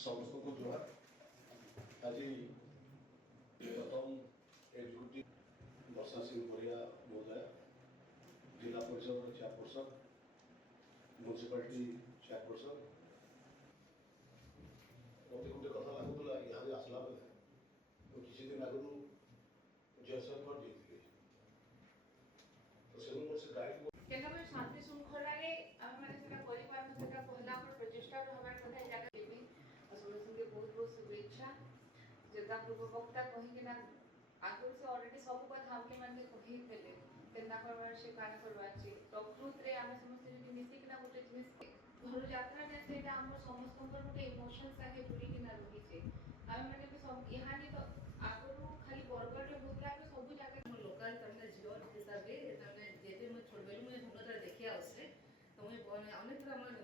समस्त को जोहार आज प्रथम एग्जीक्यूटिव वर्षा सिंह बरिया महोदय जिला परिषद चेयरपर्सन म्यूनिसिपालिटी चेयरपर्सन मत गोटे कथा लगुला यहाँ आसला बेले किसी दिन आगु जयशंकर जीते तो से गाइड केनबे शांति शृंखला रे हम माने सेटा परिवार में सेटा पहला पर प्रचेष्टा रहबार कथा जागा देबी और समस्त बहुत बहुत शुभेच्छा जदा पूर्व वक्ता कहि कि ना आगु से ऑलरेडी सब बात हम के माने कहि देले केना करबार से कान करबार छी प्रकृति रे हम समस्त जदी मिसी कि ना गोटे जिनिस घर यात्रा ने सेटा हम समस्त गोटे इमोशन साथे जुड़ी कि ना रही छे हम माने भी सब यहाँ तो आगु खाली बरगढ़ रे होतला के सब जगह लोकल तमने जियो हिसाब से तमने जेते म छोड़ बेलु म ढंगतर देखिया उसरे तो मैं अनेक तरह हम